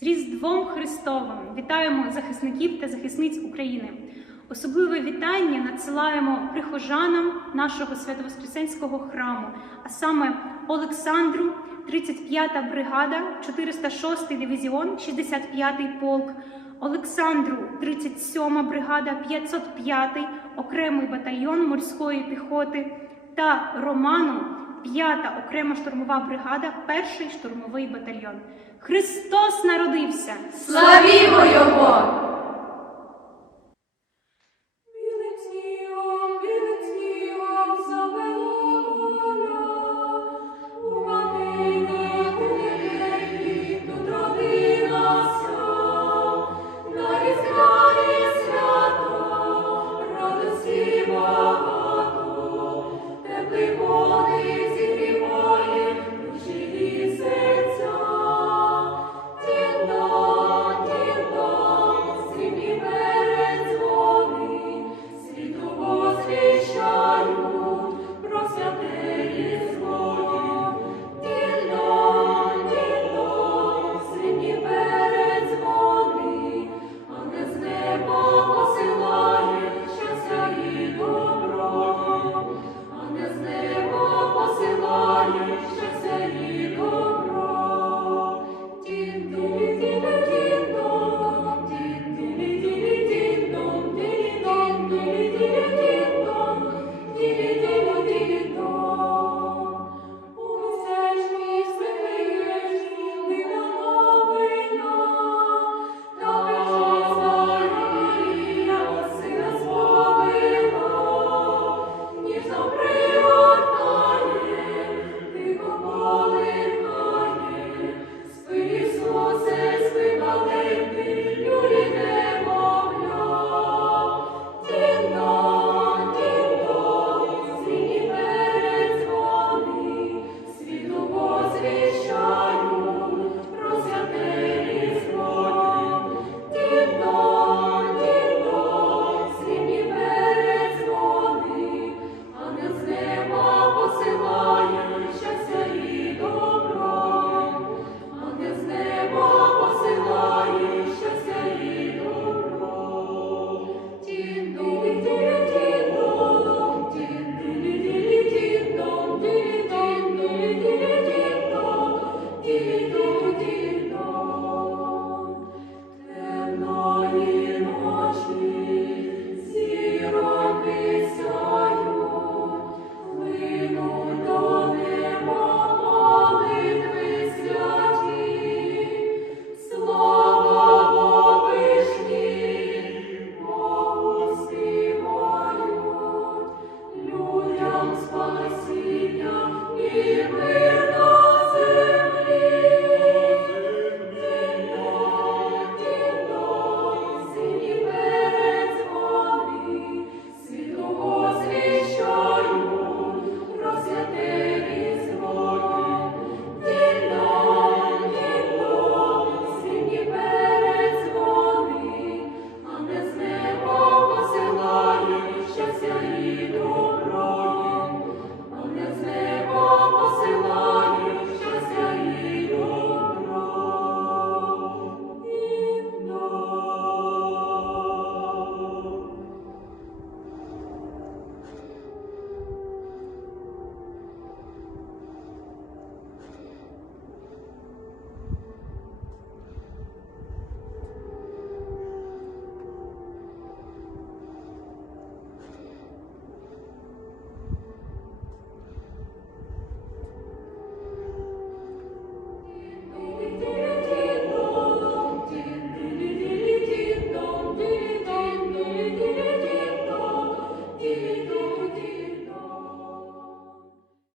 З Різдвом Христовим вітаємо захисників та захисниць України. Особливе вітання надсилаємо прихожанам нашого Свято-Воскресенського храму, а саме Олександру, 35-та бригада, 406-й дивізіон, 65-й полк, Олександру, 37-ма бригада, 505-й окремий батальйон морської піхоти та Роману, 5-та окрема штурмова бригада, 1-й штурмовий батальйон. Христос народився! Славімо Його!